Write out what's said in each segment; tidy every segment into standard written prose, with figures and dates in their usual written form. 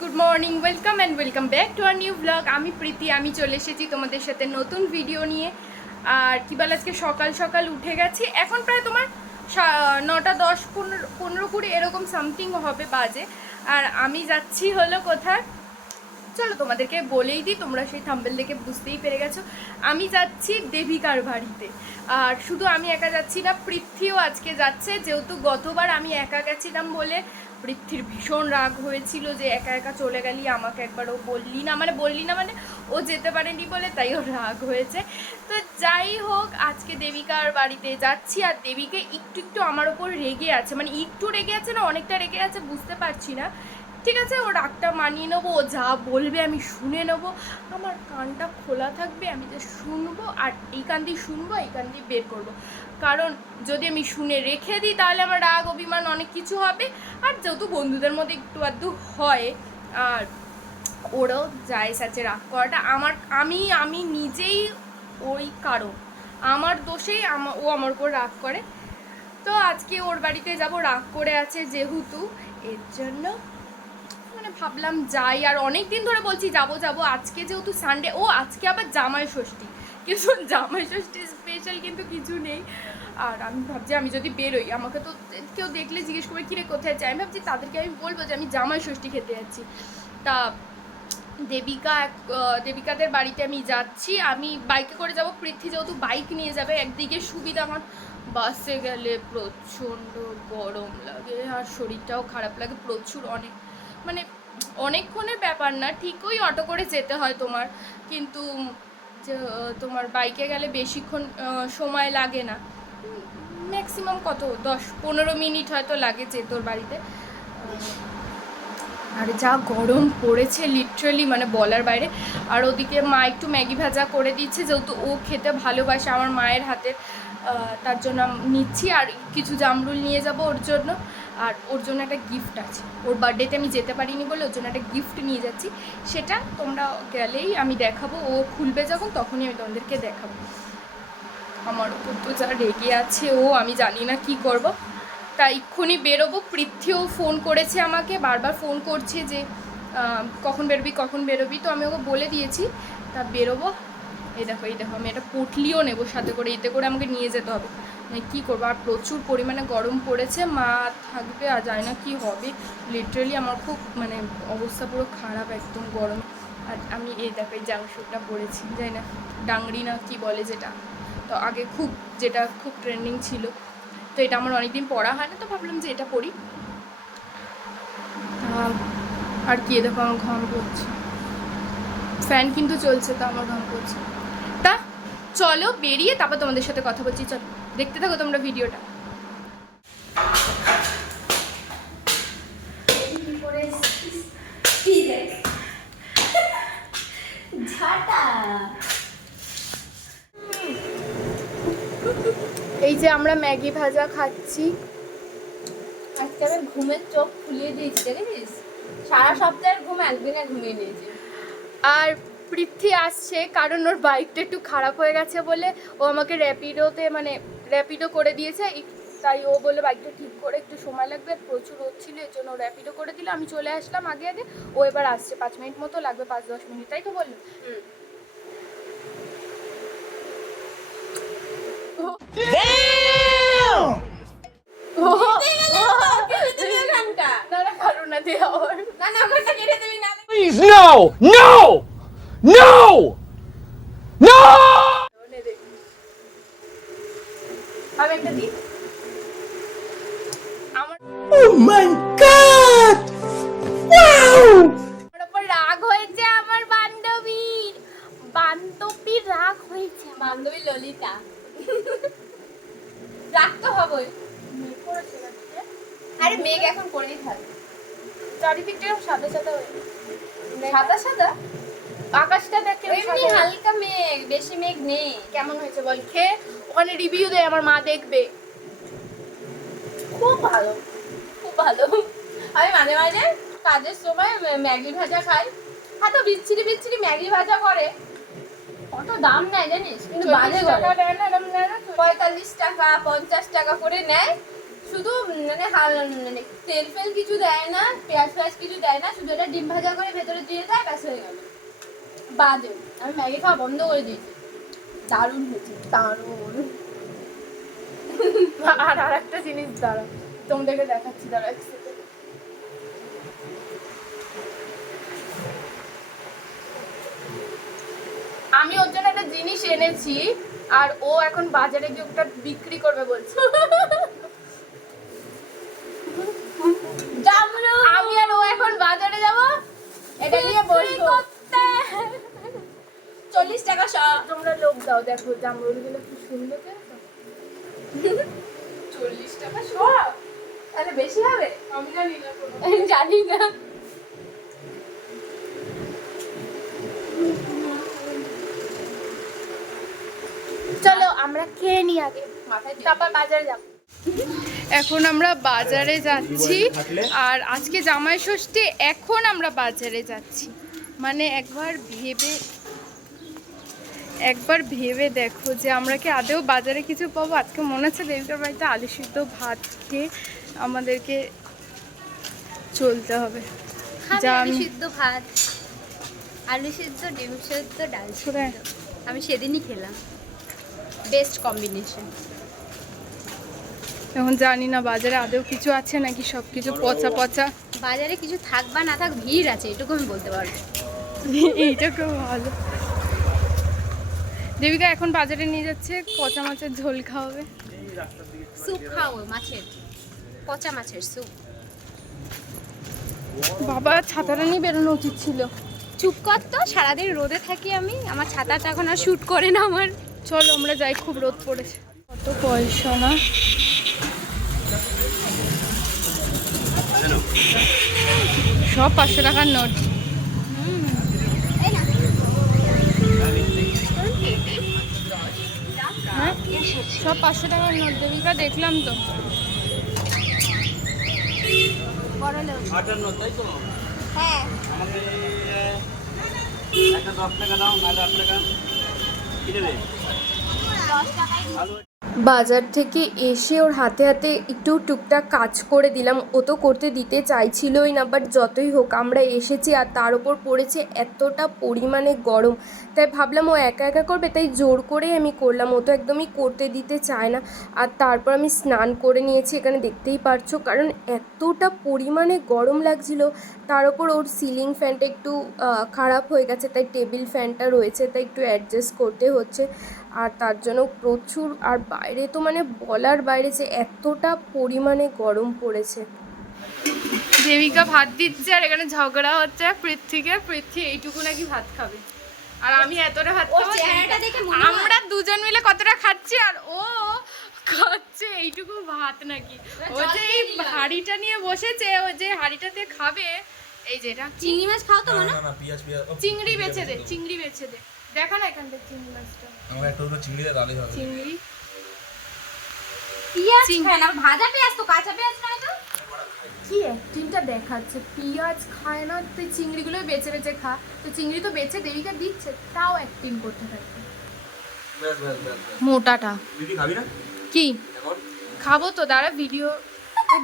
Good morning, welcome back to our new blog. আমি প্রীতি, আমি চলে এসেছি তোমাদের সাথে নতুন ভিডিও নিয়ে। আর কি বল, আজকে সকাল সকাল উঠে গেছি। এখন প্রায় তোমার 9টা 10, 15, 20 এরকম সামথিং হবে বাজে। আর আমি যাচ্ছি হলো কোথায়, চলো তোমাদেরকে বলেই দিই, তোমরা সেই থাম্বেল দেখে বুঝতেই পেরে গেছো। আমি যাচ্ছি দেবিকার বাড়িতে। আর শুধু আমি একা যাচ্ছি না, পৃথ্বীও আজকে যাচ্ছে। যেহেতু গতবার আমি একা গেছিলাম বলে পৃথ্বীর ভীষণ রাগ হয়েছিল যে একা একা চলে গেলি, আমাকে একবারও বললি না মানে ও যেতে পারেনি বলে, তাই ওর রাগ হয়েছে। তো যাই হোক, আজকে দেবিকার বাড়িতে যাচ্ছি। আর দেবিকে একটু আমার ওপর রেগে আছে, মানে একটু রেগে আছে না অনেকটা রেগে আছে, বুঝতে পারছি না। ঠিক আছে, ও রাগটা মানিয়ে নেবো, ও যা বলবে আমি শুনে নেবো। আমার কানটা খোলা থাকবে, আমি যে শুনবো, আর এই কান দিয়ে শুনবো, এই কান দিয়ে বের করবো। কারণ যদি আমি শুনে রেখে দিই তাহলে আমার রাগ অভিমান অনেক কিছু হবে। আর যেহেতু বন্ধুদের মধ্যে একটু আধটু হয়, আর ওরও জায়েজ আছে রাগ করাটা। আমি নিজেই ওই কারণ, আমার দোষেই ও আমার উপর রাগ করে। তো আজকে ওর বাড়িতে যাব, রাগ করে আছে যেহেতু, এর জন্য মানে ভাবলাম যাই। আর অনেক দিন ধরে বলছি যাবো, আজকে যেহেতু সানডে, ও আজকে আবার জামাই ষষ্ঠী, কিন্তু জামাই ষষ্ঠী স্পেশাল কিন্তু কিছু নেই। আর আমি ভাবছি আমি যদি বেরোই, আমাকে তো কেউ দেখলে জিজ্ঞেস করবে কিরে কোথায় যাই, আমি ভাবছি তাদেরকে আমি বলবো যে আমি জামাই ষষ্ঠী খেতে যাচ্ছি। তা দেবিকাদের বাড়িতে আমি যাচ্ছি। আমি বাইকে করে যাব, পৃথ্বী যেহেতু বাইক নিয়ে যাবে। একদিকে সুবিধা, আমার বাসে গেলে প্রচণ্ড গরম লাগে আর শরীরটাও খারাপ লাগে প্রচুর, মানে অনেকক্ষণের ব্যাপার না, ঠিক ওই অটো করে যেতে হয় তোমার, কিন্তু তোমার বাইকে গেলে বেশিক্ষণ সময় লাগে না, ম্যাক্সিমাম কত 10-15 মিনিট হয়তো লাগে যেতে ওর বাড়িতে। আর যা গরম পড়েছে লিটারালি, মানে বলার বাইরে। আর ওদিকে মা একটু ম্যাগি ভাজা করে দিচ্ছে, যেহেতু ও খেতে ভালোবাসে আমার মায়ের হাতের, তার জন্য নিচ্ছি। আর কিছু জামরুল নিয়ে যাব ওর জন্য। আর ওর জন্য একটা গিফট আছে, ওর বার্থডেতে আমি যেতে পারিনি বলে ওর জন্য একটা গিফট নিয়ে যাচ্ছি। সেটা তোমরা গেলেই আমি দেখাবো, ও খুলবে যখন তখনই আমি তোমাদেরকে দেখাবো। আমার ওপর তো যা রেগে আছে ও, আমি জানি না কি করব। তাই এক্ষুনি বেরোবো। পৃথ্বীও ফোন করেছে আমাকে, বারবার ফোন করছে যে কখন বেরোবি, তো আমি ওকে বলে দিয়েছি। তা বেরোবো। এই দেখো আমি একটা পুটলিও নেবো সাথে করে, এতে করে আমাকে নিয়ে যেতে হবে, মানে কী করবো। আর প্রচুর পরিমাণে গরম পড়েছে, মা থাকবে আর জানি না কী হবে। লিটারেলি আমার খুব মানে অবস্থা পুরো খারাপ একদম গরম। আর আমি এই দেখো এই জামশুটটা পরেছি, জানি না ডাংরি না কি বলে যেটা, তো আগে যেটা খুব ট্রেন্ডিং ছিল। তো এটা আমার অনেকদিন পরা হয় না, তো ভাবলাম যে এটা পরি। আর কি দেখো আমার ঘাম পড়ছে, ফ্যান কিন্তু চলছে, তো আমার ঘাম পড়ছে। তা চলো বেরিয়ে তারপর তোমাদের সাথে কথা বলছি, চলো দেখতে থাকো তোমরা ভিডিওটা। এই যে আমরা ম্যাগি ভাজা খাচ্ছি। আজকে আমি ঘুমের চোখ খুলিয়ে দিয়েছি, দেখেছিস? সারা সপ্তাহের ঘুম একদিনে ঘুমিয়ে নিয়েছি। আর পৃথ্বী আসছে, কারণ ওর বাইকটা একটু খারাপ হয়ে গেছে বলে ও আমাকে র্যাপিডো করে দিয়েছে। তাই ও বলে বাইকটা ঠিক করে একটু সময় লাগবে, প্রচুর রোদ ছিল, এর জন্য র্যাপিডো করে দিল। আমি চলে আসলাম আগে। ও এবার আসছে, 5 মিনিট মতো লাগবে, 5-10 মিনিট, তাই তো বললো। Please, no! No! No! No! আমি একটা দিই। Oh my God! Wow! আমার উপর রাগ হয়েছে, আমার বান্ধবীর রাগ হয়েছে। বান্ধবী ললিতা রাখতে হবে। আরে মেঘ এখন করেই থাকবে, চারিদিকটা সাদা সাদা হয়ে, সাদা সাদা আকাশটা দেখে এমনি হালকা মেঘ, বেশি মেঘ নেই। কেমন হয়েছে বল, খেয়ে ওখানে রিভিউ দেয়, আমার মা দেখবে। খুব ভালো, খুব ভালো। আমি মাঝে মাঝে কাজের সময় ম্যাগি ভাজা খাই। এত বিচ্ছিরি ম্যাগি ভাজা করে, কত দাম নেয় জানিস? কিন্তু বাজে টাকা নেয় না, 45 টাকা 50 টাকা করে নেয়। শুধু মানে মানে তেল ফেল কিছু দেয় না, পেঁয়াজ ফেয়াজ কিছু দেয় না, শুধু এটা ডিম ভাজা করে ভেতরে দিয়ে দেয়, ব্যাস হয়ে গেল। বাজে। আমি ম্যাগি খাওয়া বন্ধ করে দিয়েছি। দারুণ হয়েছে, দারুণ। আর একটা জিনিস দাঁড়া, তোমাদেরকে দেখাচ্ছি, দাঁড়া এক second। আমি ওর জন্য একটা জিনিস এনেছি আর ও এখন বাজারে গিয়ে ওটা বিক্রি করবে বলছে। জামরুল। আমি আর ও এখন বাজারে যাব, এটা নিয়ে বসবো। 40 টাকা শ। তোমরা লোক দাও, দেখো জামরুলগুলো কি সুন্দর দেখো। 40 টাকা সব, তাহলে বেশি হবে? আমি জানি না কোনো। জানি না। চলো আমরা খেয়ে নিই আগে, মাথায় তারপর বাজারে যাব। এখন আমরা বাজারে যাচ্ছি আর আজকে জামাই ষষ্ঠী, এখন আমরা বাজারে যাচ্ছি। মানে একবার ভেবে দেখো যে আমরা কি আদেও বাজারে কিছু পাবো। আজকে মনে হচ্ছে দেবীর বাড়িতে আলু সিদ্ধ ভাত খেয়ে আমাদেরকে চলতে হবে। যা আলু আমি- সিদ্ধ ভাত, আলু সিদ্ধ, ডিম সিদ্ধ, ডাল সিদ্ধ। শোনায়। আমি সেদিনই খেলাম, বেস্ট কম্বিনেশন। এখন জানি না বাজারে আদেও কিছু আছে নাকি সব কিছু পচা পচা। বাজারে কিছু থাক বা না থাক, ভিড় আছে, এটুকু আমি বলতে পারবো। এইটা খুব ভালো। দেবিকা এখন বাজারে নিয়ে যাচ্ছে পচা মাছের ঝোল খাওয়াবে। স্যুপ খাওয়াবো, মাছের, পচা মাছের স্যুপ। বাবা ছাতাটা নিয়ে বেরোনো উচিত ছিল। চুপ কর তো, সারাদিন রোদে থাকি আমি, আমার ছাতাটা এখন আর শ্যুট করে না আমার। চলো আমরা যাই, খুব রোদ পড়েছে। কত পয়সা না, সব 500 টাকার নোট। হ্যাঁ সব 500 টাকার নোট দেবিকা, দেখলাম তো। হ্যাঁ, আমাকে একটা 10 টাকা দাও, নাহলে 8 টাকা কি দেবে? বাজার থেকে এসে ওর হাতে হাতে একটু টুকটাক কাজ করে দিলাম। ও তো করতে দিতে চাইছিলই না, বাট যতই হোক আমরা এসেছি আর তার ওপর পড়েছে এতটা পরিমাণে গরম, তাই ভাবলাম ও একা একা করবে, তাই জোর করেই আমি করলাম। ও তো একদমই করতে দিতে চায় না। আর তারপর আমি স্নান করে নিয়েছি, এখানে দেখতেই পারছো, কারণ এতটা পরিমাণে গরম লাগছিল। তার ওপর ওর সিলিং ফ্যানটা একটু খারাপ হয়ে গেছে, তাই টেবিল ফ্যানটা রয়েছে, তাই একটু অ্যাডজাস্ট করতে হচ্ছে। আর তার জন্য প্রচুর, আর বাইরে তো মানে বলার বাইরে যে এতটা পরিমাণে গরম পড়েছে। দেবিকা ভাত দিচ্ছে আর এখানে ঝগড়া হচ্ছে পৃথ্বী এইটুকু নাকি ভাত খাবে আর আমি এতটা ভাত ওর খাবো। চেহারাটা দেখে মনে হয়- আমরা দুজন মিলে কতটা খাচ্ছি আর ও খাচ্ছে এইটুকু ভাত নাকি। ও যে এই হাঁড়িটা নিয়ে বসেছে, ও যে হাঁড়িটাতে খাবে, এই যেটা চিংড়ি মাছ খাও তো মনে? চিংড়ি বেছে দে, দেখা না এখান থেকে চিংড়ি মাছটা। আমরা একটু চিংড়ি দিয়ে ডালি হবে। চিংড়ি পেঁয়াজ খায় না, ভাজা পেঁয়াজ তো, কাঁচা পেঁয়াজ নয় তো। কি অ্যাক্টিংটা দেখাচ্ছে, পেঁয়াজ খায় না, তুই চিংড়িগুলো বেছে বেছে খা। তো চিংড়ি তো বেছে দেবিকা দিচ্ছে, তাও অ্যাক্টিং করতে থাকে মোটাটা। তুই খাবি না কি এখন? খাবো তো, দাঁড়া ভিডিও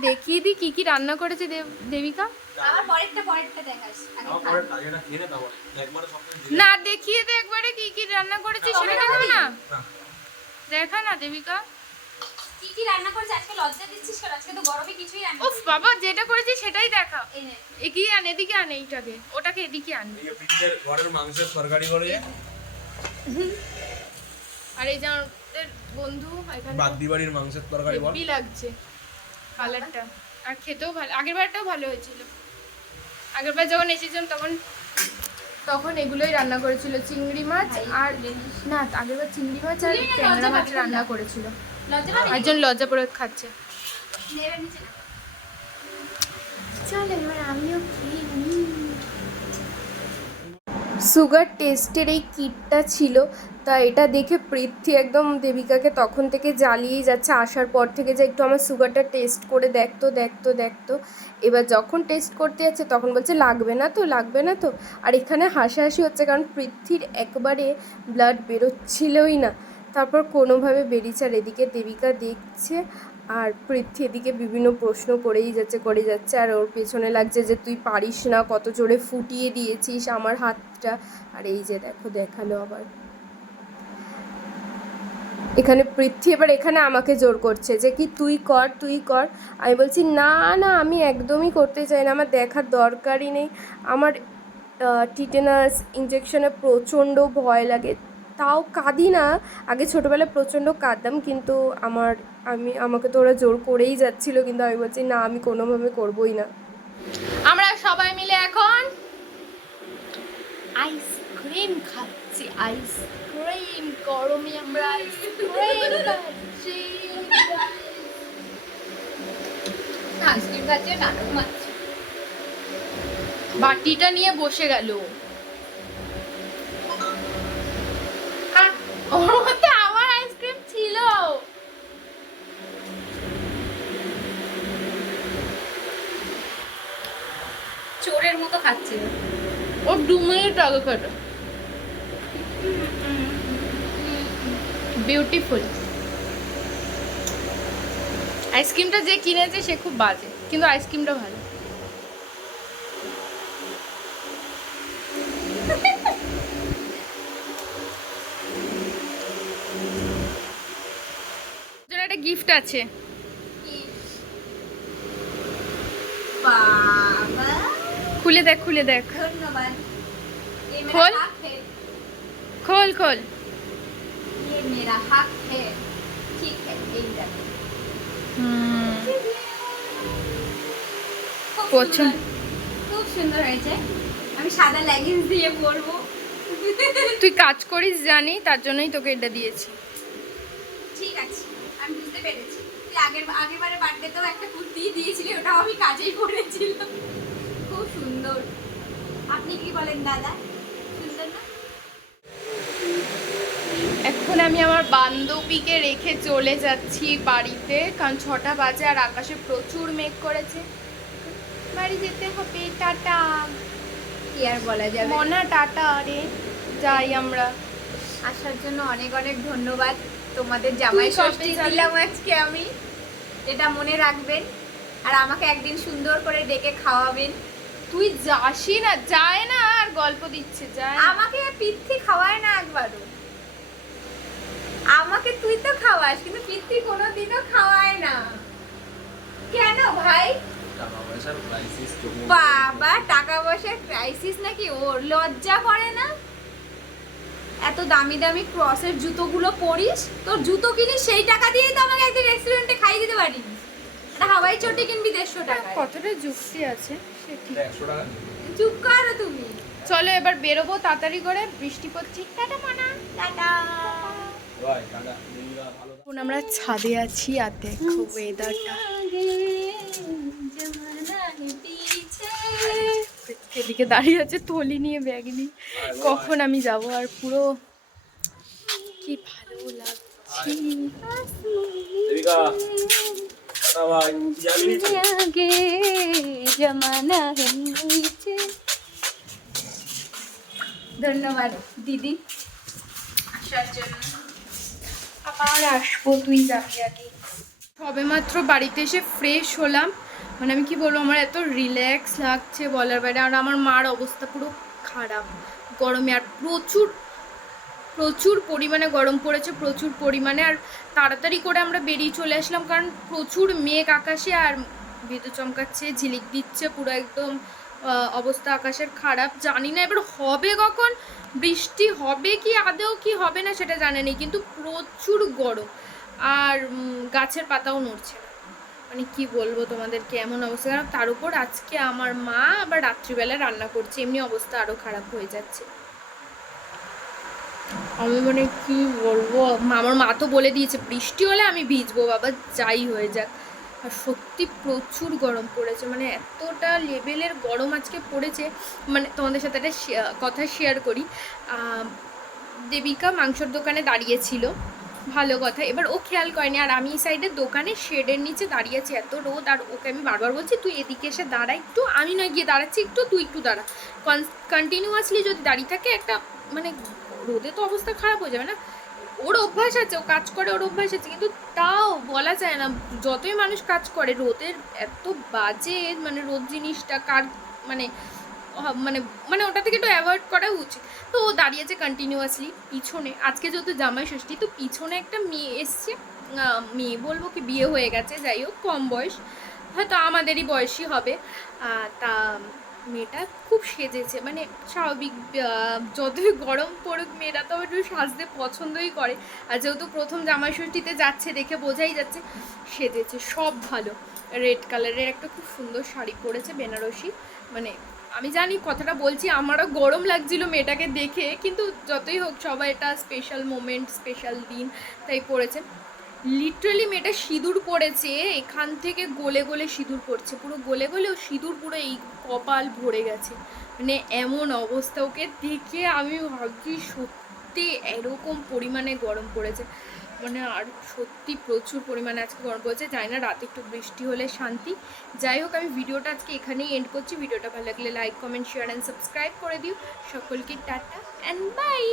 দেখিয়ে দিই কি কি রান্না করেছে দেবিকা। আবার পরেরটা দেখাস আগে আমার খা। পরে কাজেটা খেয়ে নে, তারপরে একবারে সব কিছু না দেখিয়ে দে একবারে কি কি রান্না করেছে সেটা দেখো না, দেখা না দেবিকা। কি কি রান্না করেছিস আজকে? লজ্জা দিচ্ছিস কেন? আজকে তো গরমে কিছুই রান্না উফ বাবা, যেটা করেছি সেটাই দেখা। এই নে। এগিয়ে আন, এদিকে আন, এইটাকে ওটাকে এদিকে আন। এই পিঠের ঘরের মাংসের তরকারি করে আর এই যে আমাদের বন্ধু এখানে বাগদি বাড়ির মাংসের তরকারি বল। হেভি লাগছে কালারটা, আর খেতেও ভালো। আগের বারটাও ভালো হয়েছিল, আগের বার যখন এসেছিলাম তখন এগুলোই রান্না করেছিল, চিংড়ি মাছ আর না, আগের বার চিংড়ি মাছ আর ট্যাংরা মাছ রান্না করেছিল। লজ্জা পাবি? একজন লজ্জা পড়ে খাচ্ছে। নেবে নিচে না। চল এবার আমিও খেয়ে নিই। সুগার টেস্টের এই কিটটা ছিল, তা এটা দেখে পৃথ্বী একদম দেবিকাকে তখন থেকে জ্বালিয়েই যাচ্ছে, আসার পর থেকে যে একটু আমার সুগারটা টেস্ট করে দেখতো। এবার যখন টেস্ট করতে যাচ্ছে তখন বলছে লাগবে না তো। আর এখানে হাসাহাসি হচ্ছে, কারণ পৃথ্বীর একবারে ব্লাড বেরোচ্ছিলই না, তারপর কোনোভাবে বেরিয়েছে। আর এদিকে দেবিকা দেখছে আর পৃথ্বী এদিকে বিভিন্ন প্রশ্ন করেই যাচ্ছে আর ওর পেছনে লাগছে যে তুই পারিস না, কত জোরে ফুটিয়ে দিয়েছিস আমার হাতটা। আর এই যে দেখো দেখালো আবার এখানে পৃথ্বী এবার এখানে আমাকে জোর করছে যে কি তুই কর তুই কর। আমি বলছি না না আমি একদমই করতে চাই না, আমার দেখার দরকারই নেই, আমার টিটেনাস ইঞ্জেকশনে প্রচণ্ড ভয় লাগে, তাও কাঁদি না, আগে ছোটোবেলায় প্রচণ্ড কাঁদতাম কিন্তু আমাকে তো ওরা জোর করেই যাচ্ছিলো, কিন্তু আমি বলছি না আমি কোনোভাবে করবোই না। আমরা সবাই মিলে এখন আইসক্রিম খাচ্ছি, আইসক্রিম গরমে আমরা আইসক্রিম খাচ্ছি, আইসক্রিম খাচ্ছে নাটক মারছে। বাটিটা নিয়ে বসে গেল, ওর মধ্যে আমার আইসক্রিম ছিল। চোরের মতো খাচ্ছে। ওর 2 মিনিট আগে কাটা। বিউটিফুল আইসক্রিমটা যে কিনেছে সে খুব বাজে, কিন্তু আইসক্রিমটা ভালো। একটা গিফট আছে, বাবা খুলে দেখ খুলে দেখ, ধন্যবাদ। ये मेरा खोल। हक है, খোল খোল। ये मेरा हक है। ठीक है এই দেখো। খুব পছন্দ। সুন্দর, খুব সুন্দর হয়েছে। আমি সাদা লেগিংস দিয়ে পরবো। তুই কাজ করিস জানি, তার জন্যই তোকে এটা দিয়েছি। ঠিক আছে আমি বুঝতে পেরেছি। তুই আগেরবারে বার্থডেতেও একটা কুর্তি দিয়েছিলি, ওটাও আমি কাজেই পরেছিলাম। খুব সুন্দর। আপনি কি বলেন দাদা, সুন্দর না? এখন আমি আমার বান্ধবীকে রেখে চলে যাচ্ছি বাড়িতে, কারণ 6টা বাজে আর আকাশে প্রচুর মেঘ করেছে, বাড়ি যেতে হবে। টাটা। কি আর বলা যাবে। মনা টাটা। রে যাই আমরা। আসার জন্য অনেক অনেক ধন্যবাদ। তোমাদের জামাই তুই কবে ষষ্ঠী যাবি? দিলাম আজকে আমি, এটা মনে রাখবেন। আর আমাকে একদিন সুন্দর করে ডেকে খাওয়াবেন। তুই যাসই না, যায় না আর গল্প দিচ্ছে, যায় না। আমাকে পিত্তি খাওয়ায় না একবারও। আমাকে তুই তো খাওয়াস, কিন্তু পিত্তি কোনোদিনও খাওয়ায় না। কেন ভাই? টাকা পয়সার ক্রাইসিস তো বাবা টাকা পয়সার ক্রাইসিস নাকি ওর? লজ্জা করে না? এত দামি দামি ক্রসের জুতোগুলো পরিস, তোর জুতো কিনিস সেই টাকা দিয়েই তো আমাকে একদিন রেস্টুরেন্টে খাইয়ে দিতে পারিস। একটা হাওয়াই চটি কিনবি 150 টাকায়। কতটা যুক্তি আছে সে ঠিক। 100 টাকা চুপ করো তুমি। চলো এবার বেরোবো তাড়াতাড়ি করে, বৃষ্টি পড়ছে। টাটা মানা। টাটা। ভাই টাকা দিদিরা ভালো এখন আমরা ছাদে আছি আর দেখো ওয়েদারটা, এদিকে দাঁড়িয়ে আছে থলি নিয়ে, ব্যাগ নিয়ে, কখন আমি যাব। আর পুরো কি ভালো লাগছে। দেবিকা টাটা ভাই যাবি আগে জমানা है नीचे। ধন্যবাদ দিদি আসার জন্য। আবার আসবো, তুই যাবি আগে। সবে মাত্র বাড়িতে এসে ফ্রেশ হলাম, মানে আমি কি বলবো, আমার এত রিল্যাক্স লাগছে বলার বাইরে। আর আমার মার অবস্থা পুরো খারাপ গরমে, আর প্রচুর প্রচুর পরিমাণে গরম পড়েছে, প্রচুর পরিমাণে। আর তাড়াতাড়ি করে আমরা বেরিয়ে চলে আসলাম, কারণ প্রচুর মেঘ আকাশে আর বিদ্যুৎ চমকাচ্ছে, ঝিলিক দিচ্ছে, পুরো একদম অবস্থা আকাশের খারাপ। জানি না এবার হবে কখন, বৃষ্টি হবে কি আদৌ কি হবে না সেটা জানা নেই, কিন্তু প্রচুর গরম আর গাছের পাতাও নড়ছে না। মানে কি বলবো তোমাদেরকে, এমন অবস্থা খারাপ। তার উপর আজকে আমার মা আবার রাত্রিবেলা রান্না করছে, এমনি অবস্থা আরও খারাপ হয়ে যাচ্ছে। আমি মানে কি বলবো, আমার মা তো বলে দিয়েছে বৃষ্টি হলে আমি ভিজবো বাবা, যাই হয়ে যাক। আর সত্যি প্রচুর গরম পড়েছে, মানে এতটা লেভেলের গরম আজকে পড়েছে। মানে তোমাদের সাথে একটা কথা শেয়ার করি। দেবিকা মাংসর দোকানে দাঁড়িয়েছিল, ভালো কথা, এবার ও খেয়াল করেনি, আর আমি এই সাইডের দোকানে শেডের নিচে দাঁড়িয়ে আছি, এত রোদ। আর ওকে আমি বারবার বলছি তুই এদিকে এসে দাঁড়া একটু, আমি নয় গিয়ে দাঁড়াচ্ছি একটু, তুই একটু দাঁড়া। কন্টিনিউয়াসলি যদি দাঁড়িয়ে থাকে একটা মানে রোদে তো অবস্থা খারাপ হয়ে যাবে না। ও ওর অভ্যাস আছে, ও কাজ করে, ওর অভ্যাস আছে, কিন্তু তাও বলা যায় না, যতই মানুষ কাজ করে রোদের এত বাজে মানে রোদ জিনিসটা কার মানে মানে মানে ওটা থেকে একটু অ্যাভয়েড করা উচিত। তো ও দাঁড়িয়েছে কন্টিনিউয়াসলি পিছনে, আজকে যেহেতু জামাই ষষ্ঠী তো পিছনে একটা মেয়ে এসছে, মেয়ে বলবো কি বিয়ে হয়ে গেছে, যাই হোক কম বয়স, হয়তো আমাদেরই বয়সই হবে। তা মেয়েটা খুব সেজেছে, মানে স্বাভাবিক যতই গরম পড়ুক মেয়েরা তো একটু সাজতে পছন্দই করে, আর যেহেতু প্রথম জামাই ষষ্ঠীতে যাচ্ছে দেখে বোঝাই যাচ্ছে সেজেছে সব ভালো। রেড কালারের একটা খুব সুন্দর শাড়ি পরেছে বেনারসি, মানে আমি জানি কথাটা বলছি আমারও গরম লাগছিল মেয়েটাকে দেখে, কিন্তু যতই হোক সবাই এটা স্পেশাল মোমেন্ট স্পেশাল দিন তাই পড়েছে। লিটারালি মেয়েটা সিঁদুর পড়েছে, এখান থেকে গলে গলে সিঁদুর পড়ছে, পুরো গলে গলে ও সিঁদুর পুরো এই কপাল ভরে গেছে, মানে এমন অবস্থা। ওকে দেখে আমি ভাবছি সত্যি এরকম পরিমাণে গরম পড়েছে, মানে আর সত্যি প্রচুর পরিমাণে আজকে গরম পড়েছে। জানি না রাতে একটু বৃষ্টি হলে শান্তি। যাই হোক আমি ভিডিওটা আজকে এখানেই এন্ড করছি। ভিডিওটা ভালো লাগলে like comment share and subscribe করে দিও। সকলকে টাটা অ্যান্ড বাই।